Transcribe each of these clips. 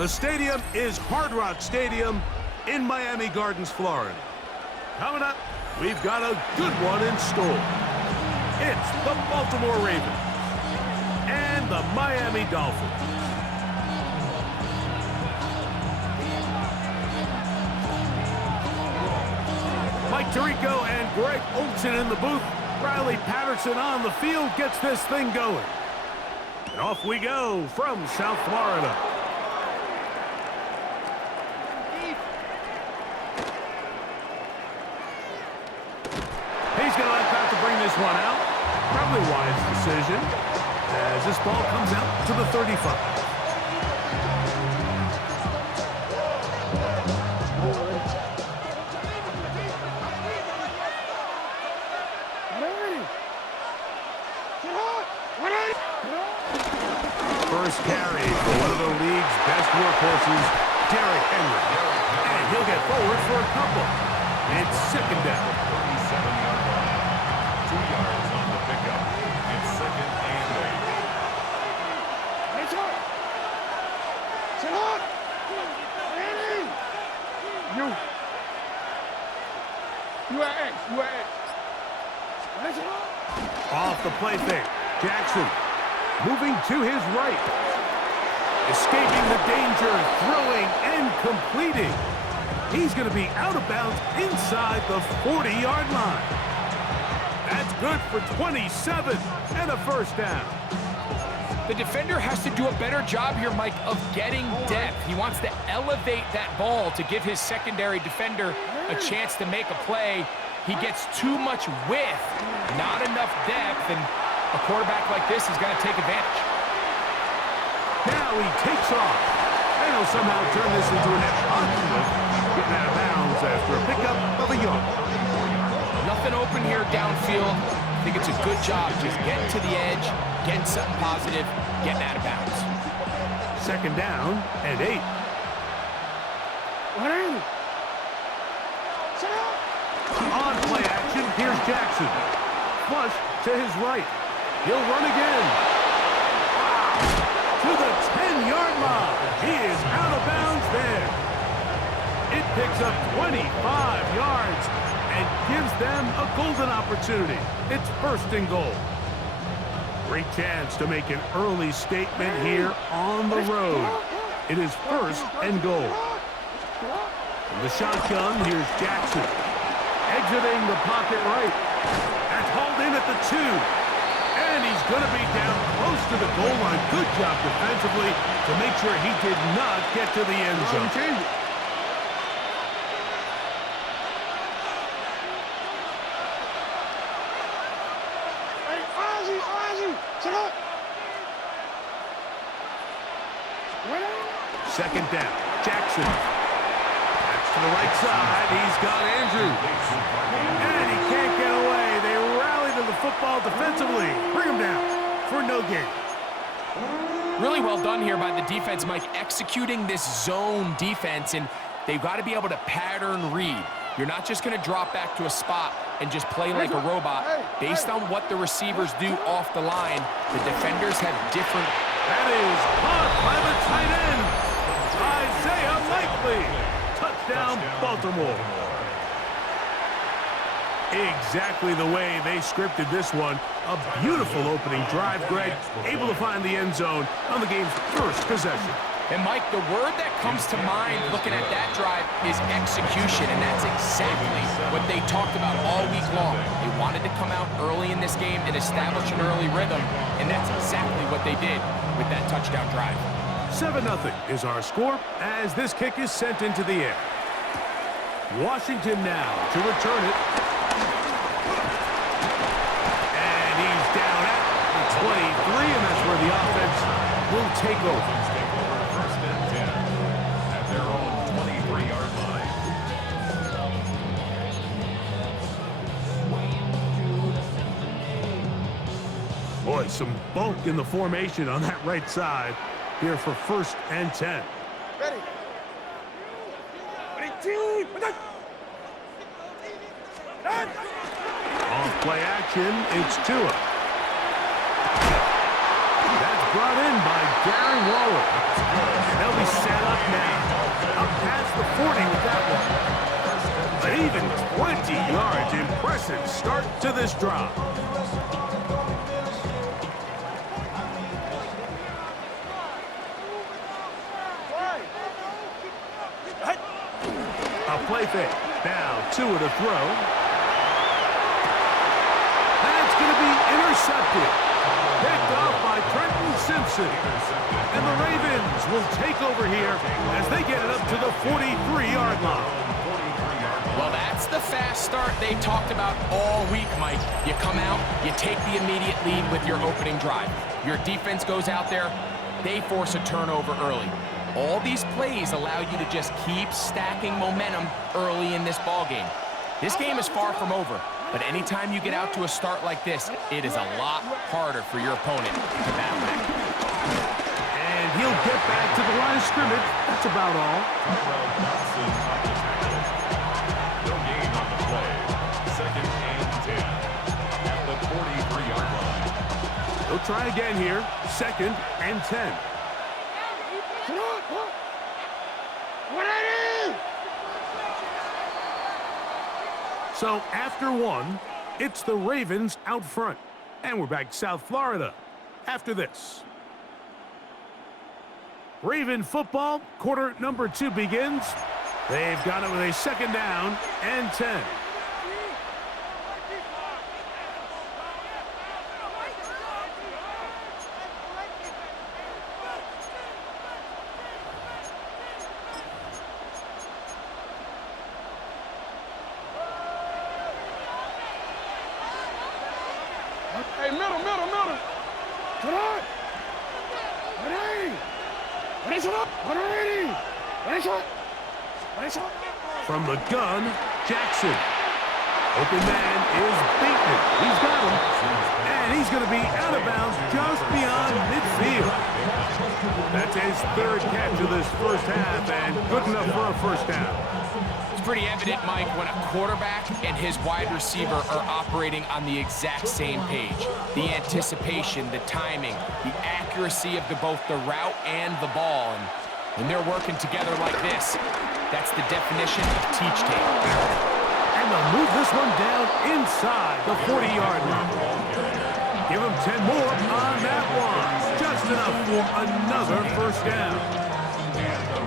The stadium is Hard Rock Stadium in Miami Gardens, Florida. Coming up, we've got a good one in store. It's the Baltimore Ravens and the Miami Dolphins. Mike Tirico and Greg Olsen in the booth. Riley Patterson on the field gets this thing going. And off we go from South Florida. He's going to let that to bring this one out. Probably a wise decision as this ball comes out to the 35. First carry for one of the league's best workhorses, Derrick Henry. And he'll get forward for a couple. It's second down. 37-yard line. 2 yards on the pickup. It's second and 8. Hands up! Sit up! Ready! You are X. You are X. Hands up! Off the play fake. Jackson moving to his right. Escaping the danger, throwing and completing. He's going to be out of bounds inside the 40-yard line. That's good for 27 and a first down. The defender has to do a better job here, Mike, of getting depth. He wants to elevate that ball to give his secondary defender a chance to make a play. He gets too much width, not enough depth, and a quarterback like this is going to take advantage. Now he takes off. And he'll somehow turn this into an positive, getting out of bounds after a pickup of a yard. Nothing open here downfield. I think it's a good job just getting to the edge, getting something positive, getting out of bounds. Second down and 8. On play action, here's Jackson. Flush to his right. He'll run again. To the 10-yard line. He is out of bounds there. It picks up 25 yards and gives them a golden opportunity. It's first and goal. Great chance to make an early statement here on the road. It is first and goal. From the shotgun, here's Jackson. Exiting the pocket right. That's hauled in at the 2. And he's going to be down close to the goal line. Good job defensively to make sure he did not get to the end zone. Second down. Jackson. Backs to the right side. He's got Andrews. And he can't get away. They rally to the football defensively. Bring him down for no gain. Really well done here by the defense, Mike, executing this zone defense, and they've got to be able to pattern read. You're not just going to drop back to a spot and just play like a robot. Based on what the receivers do off the line, the defenders have different... That is caught by the tight end, Isaiah Likely. Touchdown, Baltimore. Exactly the way they scripted this one. A beautiful opening drive, Greg. Able to find the end zone on the game's first possession. And, Mike, the word that comes to mind looking at that drive is execution, and that's exactly what they talked about all week long. They wanted to come out early in this game and establish an early rhythm, and that's exactly what they did with that touchdown drive. 7-0 is our score as this kick is sent into the air. Washington now to return it. And he's down at the 23, and that's where the offense will take over. First and 10 at their own 23-yard line. Boy, some bulk in the formation on that right side here for first and 10. Ready. Off play action, it's Tua. That's brought in by Darren Waller. They'll be set up start to this drive. A play fake. Now, two to throw. That's going to be intercepted. Picked off by Trenton Simpson. And the Ravens will take over here as they get it up to the 43-yard line. Well, that's the fast start they talked about all week, Mike. You come out, you take the immediate lead with your opening drive. Your defense goes out there, they force a turnover early. All these plays allow you to just keep stacking momentum early in this ball game. This game is far from over, but anytime you get out to a start like this, it is a lot harder for your opponent to battle back. And he'll get back to the line of scrimmage. That's about all. Tyrell Johnson on the tackle. No gain on the play. 2nd and 10 at the 43-yard line. He'll try again here. 2nd and 10. So after one, it's the Ravens out front. And we're back South Florida after this. Raven football, quarter number 2 begins. They've got it with a 2nd down and 10. Hey, middle. Come on. From the gun, Jackson. Open man is Bateman. He's got him. And he's going to be out of bounds just beyond midfield. That's his 3rd catch of this first half and good enough for a first down. It's pretty evident, Mike, when a quarterback and his wide receiver are operating on the exact same page. The anticipation, the timing, the accuracy of both the route and the ball. And when they're working together like this, that's the definition of teach tape. And they'll move this one down inside the 40-yard line. Give him 10 more on that one. Just enough for another first down.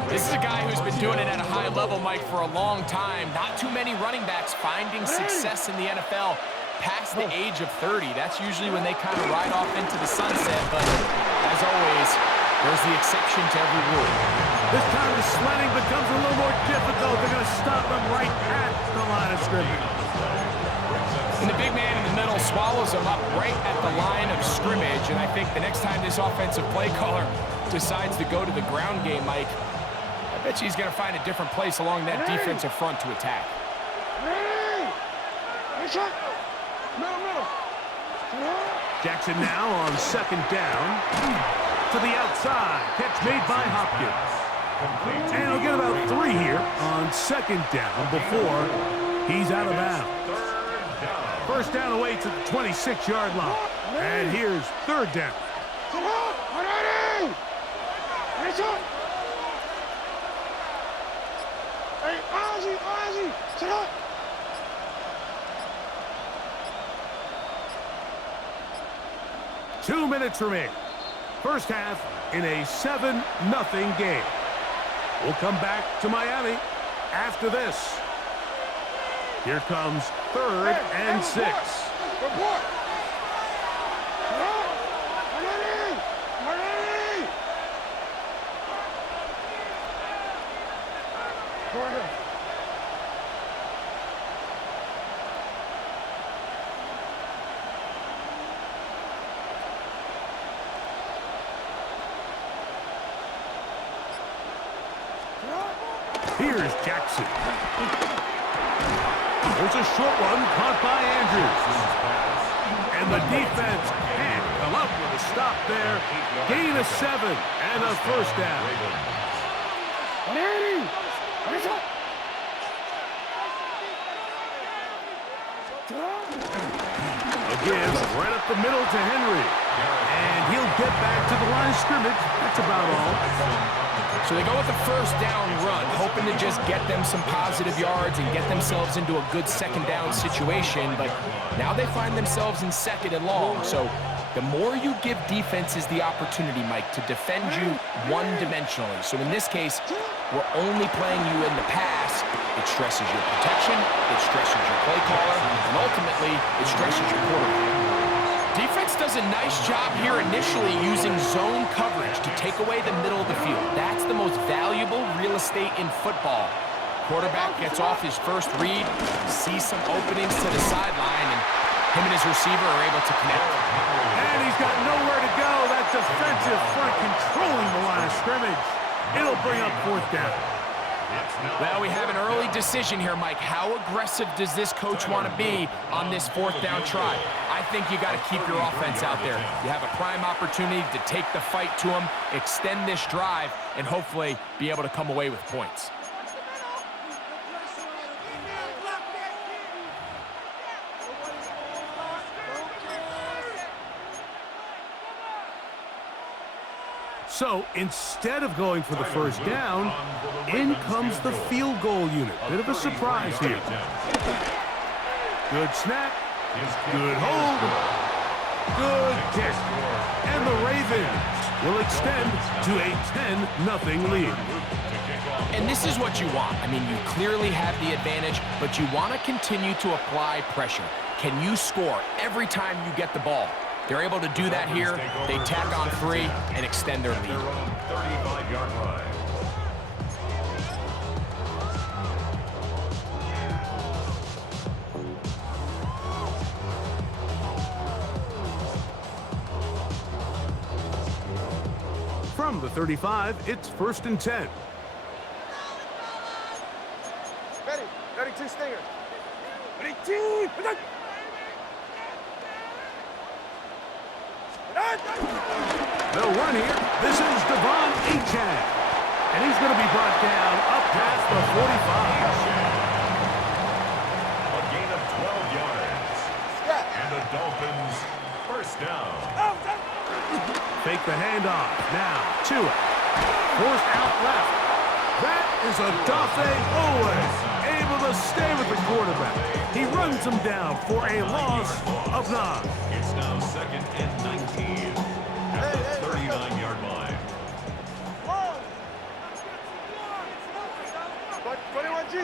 This is a guy who's been doing it at a high level, Mike, for a long time. Not too many running backs finding success in the NFL past the age of 30. That's usually when they kind of ride off into the sunset, but as always, there's the exception to every rule. This time the sledding becomes a little more difficult. They're going to stop him right at the line of scrimmage. And the big man in the middle swallows him up right at the line of scrimmage, and I think the next time this offensive play caller decides to go to the ground game, Mike, I bet you he's going to find a different place along that defensive front to attack. Jackson now on 2nd down. To the outside. Catch made by Hopkins. And he'll get about 3 here on 2nd down before he's out of bounds. First down away to the 26-yard line. And here's 3rd down. Hey, Ozzy, sit up. Two minutes remain. First half in a 7-0 game. We'll come back to Miami after this. Here comes 3rd and 6. Report. Go ahead. Here's Jackson. There's a short one caught by Andrews. And the defense can't come up with a stop there. Gain of 7 and a first down. Again, right up the middle to Henry. And he'll get back to the line of scrimmage. That's about all. So they go with the first down run, hoping to just get them some positive yards and get themselves into a good second down situation, but now they find themselves in second and long. So the more you give defenses the opportunity, Mike, to defend you one-dimensionally. So in this case, we're only playing you in the pass. It stresses your protection, it stresses your play caller, and ultimately, it stresses your quarterback. Defense does a nice job here initially using zone coverage to take away the middle of the field. That's the most valuable real estate in football. Quarterback gets off his first read, sees some openings to the sideline, and him and his receiver are able to connect. And he's got nowhere to go. That defensive front controlling the line of scrimmage. It'll bring up fourth down. Well, we have an early decision here, Mike. How aggressive does this coach want to be on this fourth down try? I think you got to keep your offense out there. You have a prime opportunity to take the fight to them, extend this drive, and hopefully be able to come away with points. So instead of going for the first down, in comes the field goal unit. Bit of a surprise here. Good snap, good hold, good kick. And the Ravens will extend to a 10-0 lead. And this is what you want. I mean, you clearly have the advantage, but you want to continue to apply pressure. Can you score every time you get the ball? They're able to do that here. They tack on 3 and extend their lead. 35-yard line. From the 35, it's 1st and 10. Ready, two stinger. Ready, two. They'll run here. This is Devon Achane. And he's going to be brought down up past the 45. A gain of 12 yards. And the Dolphins first down. Fake the handoff. Now, Tua. Forced out left. That is Odafe Oweh, able to stay with the quarterback. He runs him down for a loss of 9. It's now 2nd and 19 at the 39-yard line. 21G.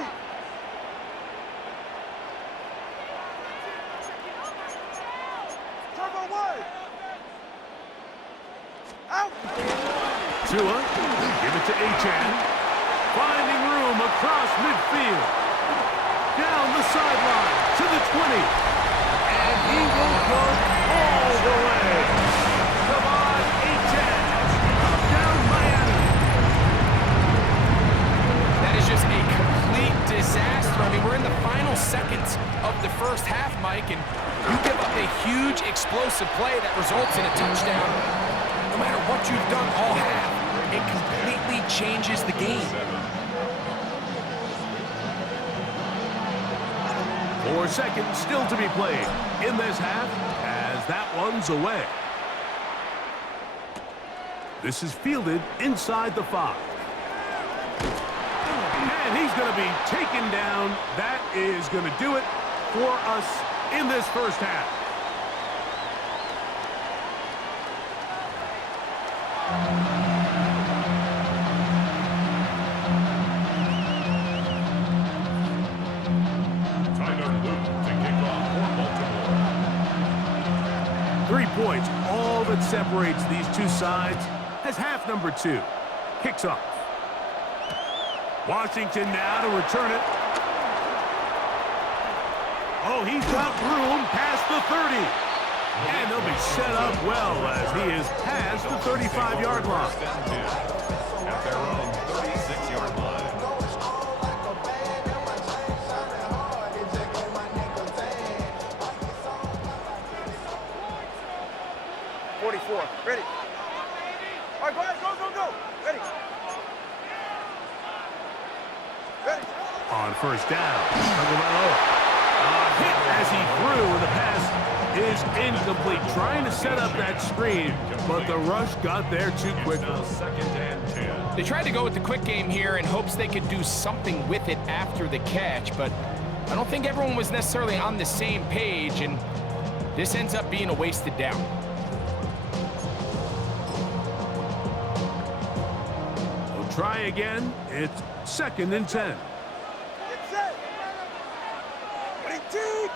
Turbo 1. Out. Tua, give it to Achane. Finding room across midfield. Down the sideline to the 20. And he will go all the way. Devon Achane. Down Miami. That is just a complete disaster. I mean, we're in the final seconds of the first half, Mike, and you give up a huge explosive play that results in a touchdown. No matter what you've done all half, it completely changes the game. 4 seconds still to be played in this half as that one's away. This is fielded inside the 5. And he's going to be taken down. That is going to do it for us in this first half. Tyler Luke to kick off for Baltimore. 3 points, all that separates these two sides, as half number 2 kicks off. Washington now to return it. Oh, he's got room past the 30. And they'll be set up well as he is past the 35-yard line. First and 10 at their own 36-yard line. 44. Ready. All right, go ahead. Go. Ready. Ready. On first down, Tagovailoa. Hit as he threw, and the pass is incomplete. Trying to set up that screen, but the rush got there too quickly. It's now 2nd and 10. They tried to go with the quick game here in hopes they could do something with it after the catch, but I don't think everyone was necessarily on the same page, and this ends up being a wasted down. They'll try again. It's 2nd and 10. Get set.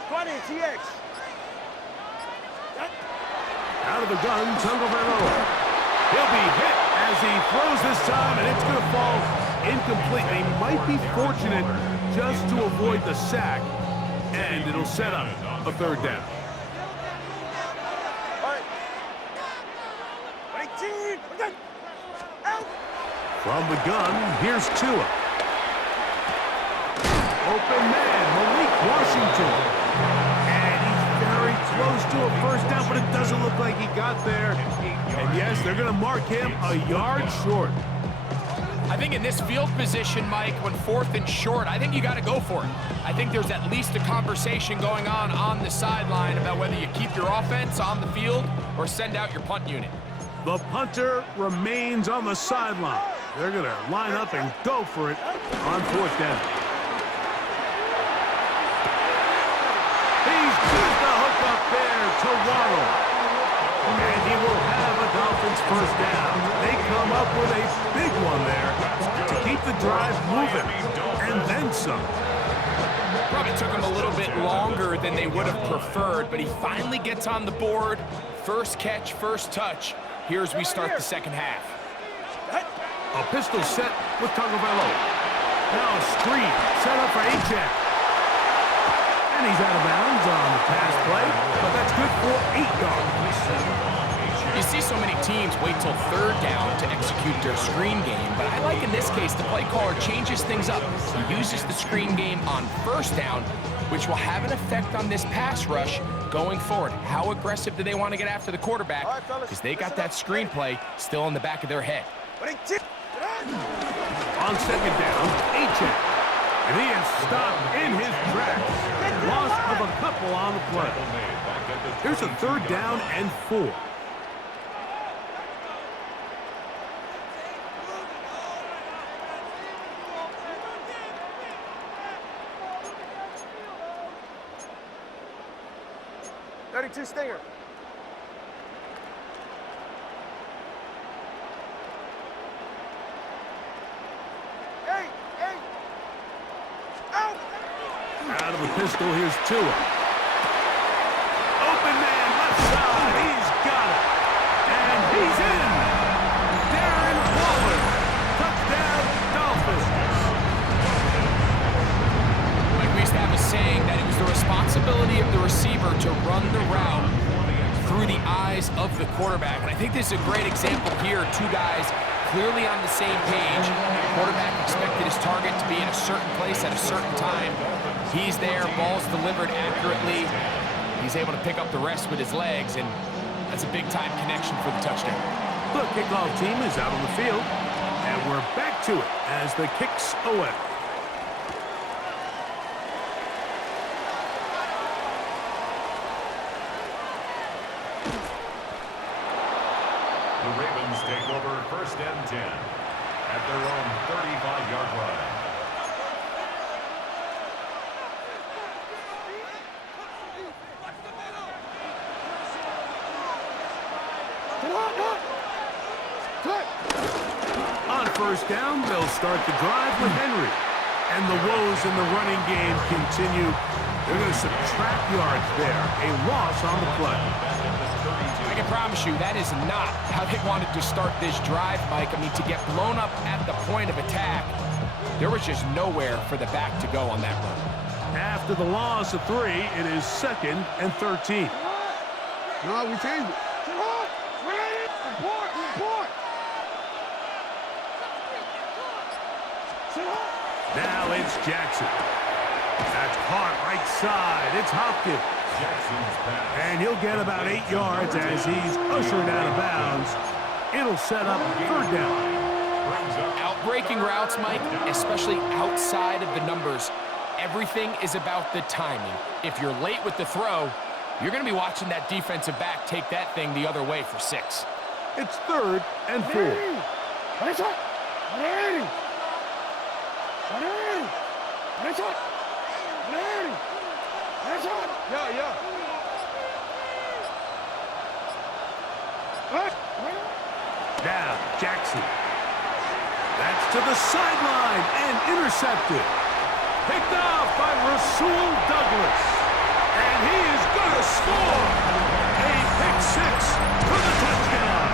20 TX. Out of the gun, Tagovailoa. He'll be hit as he throws this time, and it's going to fall incomplete. They might be fortunate just to avoid the sack, and it'll set up a 3rd down. From the gun, here's Tua. Open man, Malik Washington. And he's very close to a 1st down, but it doesn't look like he got there. And yes, they're going to mark him a yard short. I think in this field position, Mike, when 4th and short, I think you got to go for it. I think there's at least a conversation going on the sideline about whether you keep your offense on the field or send out your punt unit. The punter remains on the sideline. They're going to line up and go for it on 4th down. He's got the hook up there to Waddle. And he will have a Dolphins 1st down. They come up with a big one there to keep the drive moving, and then some. Probably took him a little bit longer than they would have preferred, but he finally gets on the board. 1st catch, 1st touch. Here as we start the 2nd half. A pistol set with Tagovailoa. Now a screen set up for Achane. And he's out of bounds on the pass play, but that's good for 8 yards. You see so many teams wait till 3rd down to execute their screen game, but I like in this case the play caller changes things up. He uses the screen game on 1st down, which will have an effect on this pass rush going forward. How aggressive do they want to get after the quarterback? Because they got that screenplay still in the back of their head. On 2nd down, Achane. And he is stopped in his tracks. Loss of a couple on the play. Here's a 3rd down and 4. Stinger. Hey! Out! Out of the pistol, here's Tua. Open man, left side, he's got it. And he's in. Darren Waller. Touchdown, Dolphins. Like we used to have a saying that it was the responsibility of the receiver to run the route through the eyes of the quarterback. And I think this is a great example here. 2 guys clearly on the same page. Quarterback expected his target to be in a certain place at a certain time. He's there, ball's delivered accurately. He's able to pick up the rest with his legs, and that's a big-time connection for the touchdown. The kickoff team is out on the field, and we're back to it as the kick's away. The Ravens take over 1st and 10 at their own 35-yard line. On 1st down, they'll start the drive with Henry. And the woes in the running game continue. They're going to subtract yards there. A loss on the play. I can promise you that is not how they wanted to start this drive, Mike. I mean, to get blown up at the point of attack, there was just nowhere for the back to go on that run. After the loss of 3, it is 2nd and 13. No, we changed it. Now it's Jackson. That's caught right side. It's Hopkins. Jackson's pass. And he'll get about 8 yards as he's ushered out of bounds. It'll set up 3rd down. Outbreaking routes, Mike, especially outside of the numbers, everything is about the timing. If you're late with the throw, you're going to be watching that defensive back take that thing the other way for 6. It's 3rd and 4. 180. 180. That's it. 180. That's it. Yeah. What? Now, Jackson. That's to the sideline and intercepted. Picked off by Rasul Douglas. And he is going to score. A pick six for the touchdown.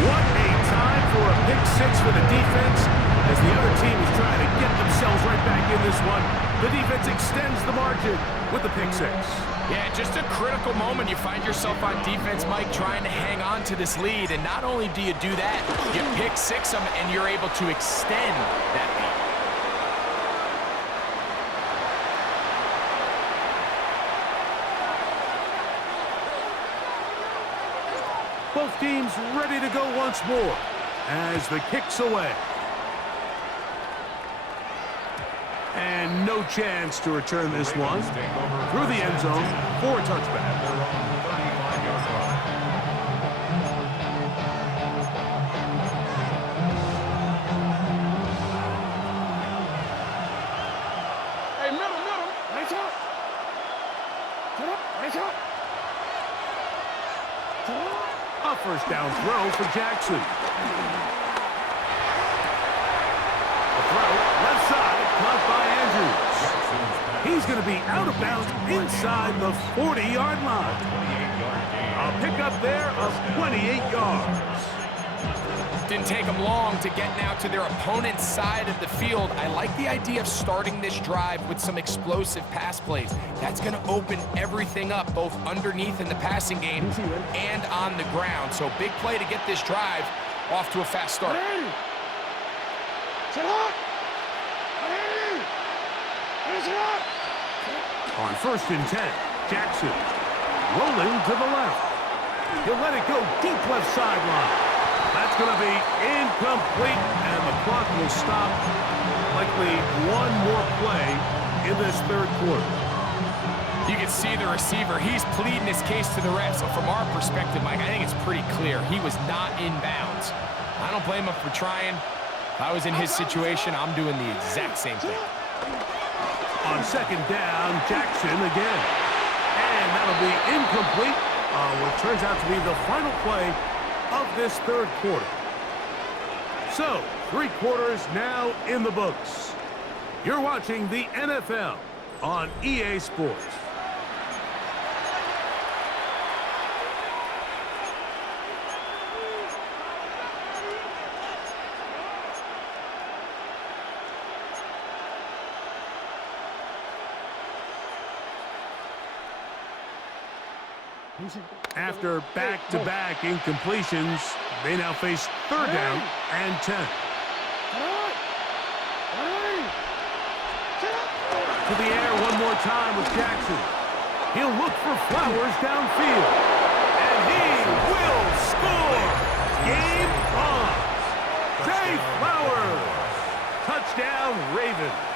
What a time for a pick six for the defense. As the other team is trying to get themselves right back in this one, the defense extends the margin with the pick six. Yeah, just a critical moment. You find yourself on defense, Mike, trying to hang on to this lead. And not only do you do that, you pick six them, and you're able to extend that lead. Both teams ready to go once more as the kick's away. And no chance to return this one through the end zone for a touchback. Hey, middle. Nice up. Get up. Nice up. A first down throw for Jackson. A throw left side, caught by Andrews. He's going to be out of bounds inside the 40-yard line. A pickup there of 28 yards. Didn't take them long to get now to their opponent's side of the field. I like the idea of starting this drive with some explosive pass plays. That's going to open everything up, both underneath in the passing game and on the ground. So big play to get this drive off to a fast start. On 1st and 10, Jackson rolling to the left. He'll let it go deep left sideline. That's going to be incomplete, and the clock will stop. Likely one more play in this third quarter. You can see the receiver. He's pleading his case to the refs. So from our perspective, Mike, I think it's pretty clear. He was not in bounds. I don't blame him for trying. If I was in his situation, I'm doing the exact same thing. On 2nd down, Jackson again. And that'll be incomplete. What turns out to be the final play of this third quarter. So, 3 quarters now in the books. You're watching the NFL on EA Sports. After back-to-back incompletions, they now face 3rd down and 10. To the air one more time with Jackson. He'll look for Flowers downfield. And he will score! Game on! Zay Flowers! Touchdown, Ravens.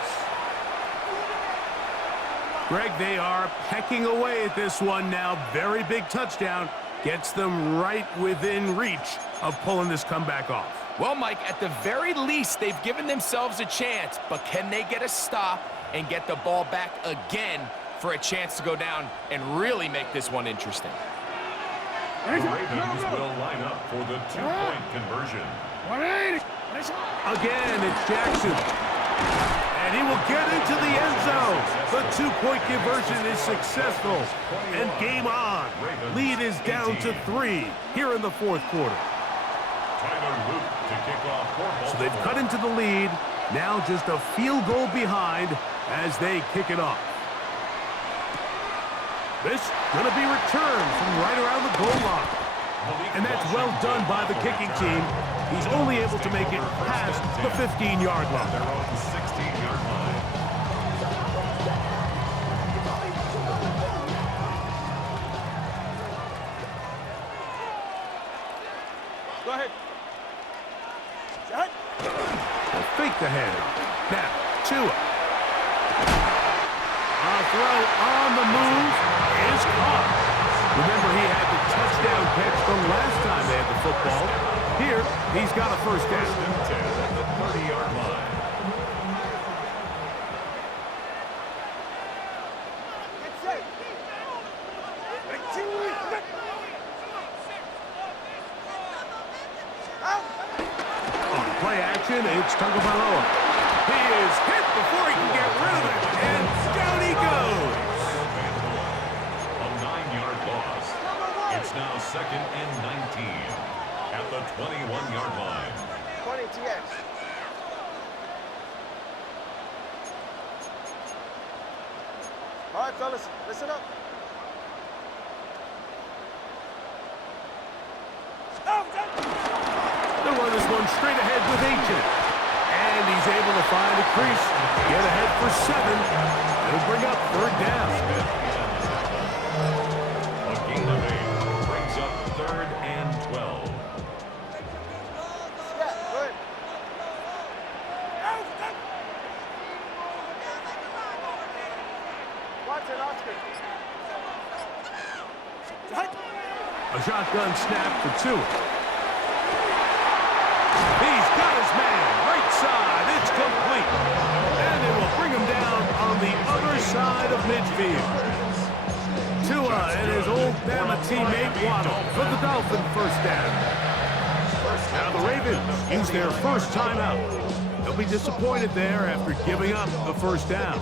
Greg, they are pecking away at this one now. Very big touchdown. Gets them right within reach of pulling this comeback off. Well, Mike, at the very least, they've given themselves a chance, but can they get a stop and get the ball back again for a chance to go down and really make this one interesting? The Ravens will line up for the 2-point conversion. 180. Again, it's Jackson. And he will get into the end zone. The 2-point conversion is successful. And game on. Lead is down to 3 here in the 4th quarter. So they've cut into the lead. Now just a field goal behind as they kick it off. This going to be returned from right around the goal line. And that's well done by the kicking team. He's only able to make it past the 15-yard line. Their own 16-yard line. Go ahead. They'll fake the handoff. Now, Tua. A throw on the move is caught. Remember, he had the touchdown catch the last time they had the football. Here, he's got a first down. First and 10 at the 30-yard line. On play action, it's Tagovailoa. He is hit before he can get rid of it, and down he goes. A 9-yard loss. It's now second and 19 at the 21-yard line. 20 TX. All right, fellas, listen up. The run is one straight ahead with Ancient. And he's able to find a crease, get ahead for 7. It'll bring up third down. A gain of 8 brings up third and 12. Yeah, good. Watson, Oscar. A shotgun snap for 2. He's got his man, right side, it's complete. And it will bring him down on the other side of midfield. Tua and his old Bama teammate Waddle for the Dolphin first down. Now the Ravens use their first timeout. They'll be disappointed there after giving up the first down.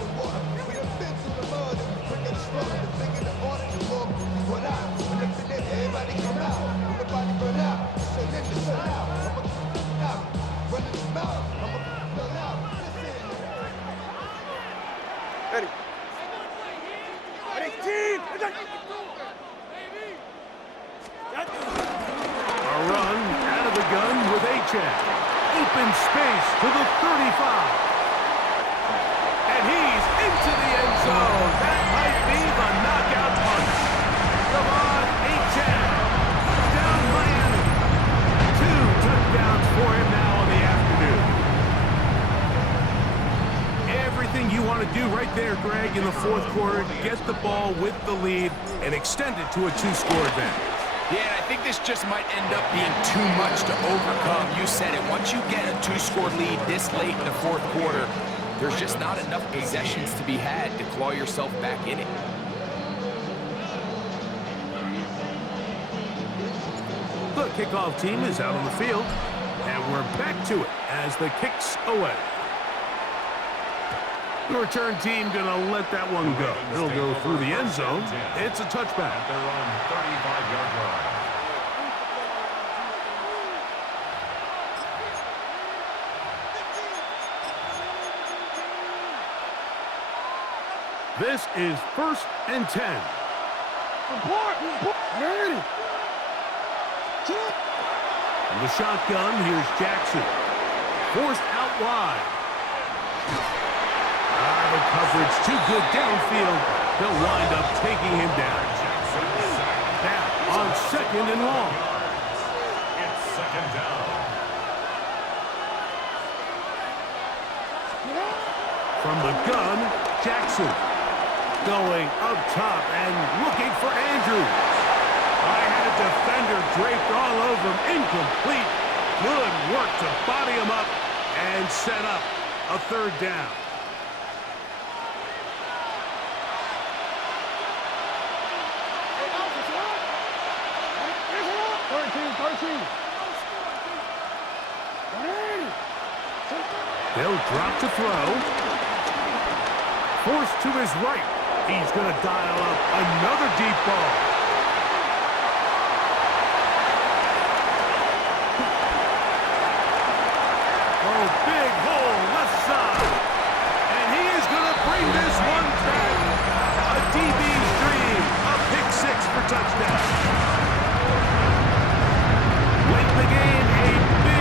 Ready. Ready, team! A run out of the gun with Achane. Open space to the 35. And he's into the end zone. That might be the knockout punch. Come on, Achane. Down Miami. 2 touchdowns for him now in the afternoon. Everything you want to do right there, Greg, in the fourth quarter, get the ball with the lead and extend it to a 2-score advantage. Yeah, and I think this just might end up being too much to overcome. You said it. Once you get a 2-score lead this late in the fourth quarter, there's just not enough possessions to be had to claw yourself back in it. The kickoff team is out on the field, and we're back to it as the kick's away. The return team going to let that one go. It'll go through the end zone. It's a touchback. At their own 35-yard line. This is 1st and 10. Ready. From the shotgun, here's Jackson. Forced out wide. The coverage too good downfield. They'll wind up taking him down. Now on 2nd and long. It's second down. From the gun, Jackson. Going up top and looking for Andrews. I had a defender draped all over him. Incomplete. Good work to body him up and set up a third down. They'll drop to throw. Forced to his right. He's going to dial up another deep ball. Oh, big hole left side. And he is going to bring this one back. A DB's dream. A pick 6 for touchdown. Late in the game, a